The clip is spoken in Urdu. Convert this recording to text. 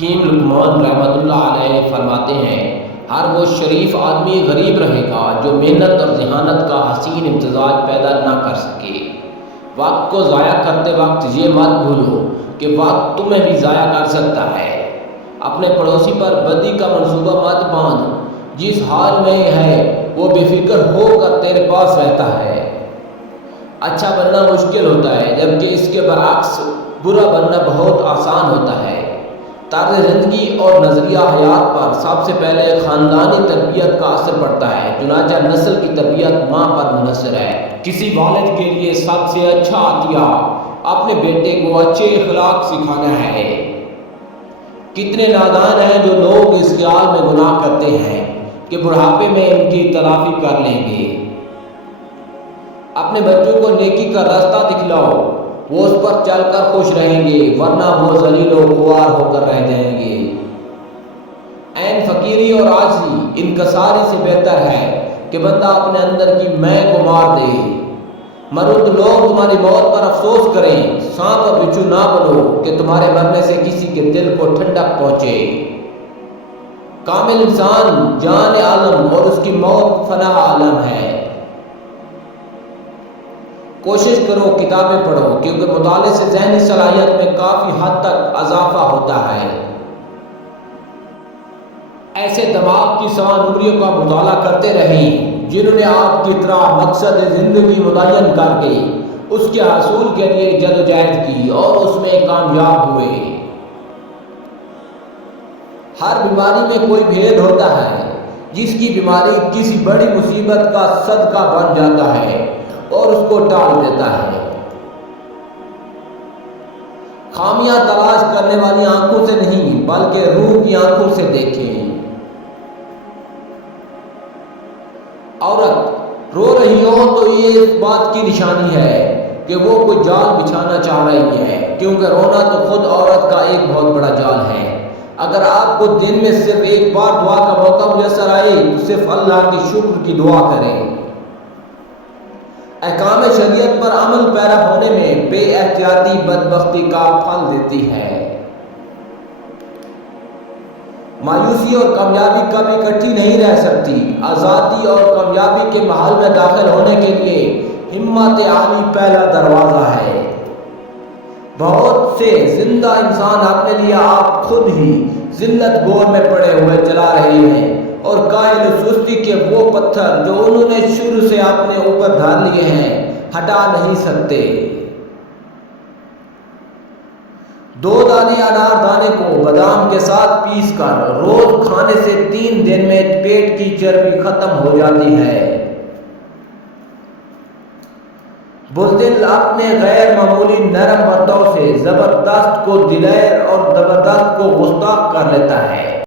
حکیم لقمان رحمۃ اللہ علیہ فرماتے ہیں، ہر وہ شریف آدمی غریب رہے گا جو محنت اور ذہانت کا حسین امتزاج پیدا نہ کر سکے۔ وقت کو ضائع کرتے وقت یہ مت بھولو کہ وقت تمہیں بھی ضائع کر سکتا ہے۔ اپنے پڑوسی پر بدی کا منصوبہ مت باندھ، جس حال میں ہے وہ بے فکر ہو کر تیرے پاس رہتا ہے۔ اچھا بننا مشکل ہوتا ہے، جبکہ اس کے برعکس برا بننا بہت آسان ہوتا ہے۔ طرز زندگی اور نظریہ حیات پر سب سے پہلے خاندانی تربیت کا اثر پڑتا ہے، چنانچہ نسل کی تربیت ماں پر منحصر ہے۔ کسی والد کے لیے سب سے اچھا عطیہ اپنے بیٹے کو اچھے اخلاق سکھانا ہے۔ کتنے نادان ہیں جو لوگ اس خیال میں گناہ کرتے ہیں کہ بڑھاپے میں ان کی تلافی کر لیں گے۔ اپنے بچوں کو نیکی کا راستہ دکھلاؤ، وہ اس پر چل کر خوش رہیں گے، ورنہ وہ ذلیل و خوار ہو کر رہ جائیں گے۔ عین فقیری اور عاجزی انکساری سے بہتر ہے کہ بندہ اپنے اندر کی میں کو مار دے۔ مرد لوگ تمہاری موت پر افسوس کریں، سانپ اور بچھو نہ بنو کہ تمہارے مرنے سے کسی کے دل کو ٹھنڈک پہنچے۔ کامل انسان جان عالم اور اس کی موت فنا عالم ہے۔ کوشش کرو کتابیں پڑھو، کیونکہ مطالعے سے ذہنی صلاحیت میں کافی حد تک اضافہ ہوتا ہے۔ ایسے دماغ کی سوانحریوں کا مطالعہ کرتے رہیں جنہوں نے آپ کی طرح مقصد زندگی متعین کر کے اس کے حصول کے لیے جدوجہد کی اور اس میں کامیاب ہوئے۔ ہر بیماری میں کوئی بھید ہوتا ہے، جس کی بیماری کسی بڑی مصیبت کا صدقہ بن جاتا ہے اور اس کو ٹال دیتا ہے۔ خامیاں تلاش کرنے والی آنکھوں سے نہیں بلکہ روح کی آنکھوں سے دیکھیں۔ عورت رو رہی ہو تو یہ اس بات کی نشانی ہے کہ وہ کوئی جال بچھانا چاہ رہی ہے، کیونکہ رونا تو خود عورت کا ایک بہت بڑا جال ہے۔ اگر آپ کو دن میں صرف ایک بار دعا کا موقع میسر آئے تو صرف اللہ کی شکر کی دعا کریں۔ احکام شریعت پر عمل پیرا ہونے میں بے احتیاطی بدبختی کا پھل دیتی ہے۔ مایوسی اور کامیابی کبھی اکٹھی نہیں رہ سکتی۔ آزادی اور کامیابی کے محل میں داخل ہونے کے لیے ہمت عالی پہلا دروازہ ہے۔ بہت سے زندہ انسان اپنے لیے آپ خود ہی ذلت گور میں پڑے ہوئے چلا رہے ہیں اور قائل سستی کے وہ پتھر جو انہوں نے شروع سے اپنے اوپر دھر لیے ہیں ہٹا نہیں سکتے۔ 2 دانے انار دانے کو بادام کے ساتھ پیس کر روز کھانے سے 3 دن میں پیٹ کی چربی ختم ہو جاتی ہے۔ بزدل اپنے غیر معمولی نرم باتوں سے زبردست کو دلیر اور زبردست کو گستاخ کر لیتا ہے۔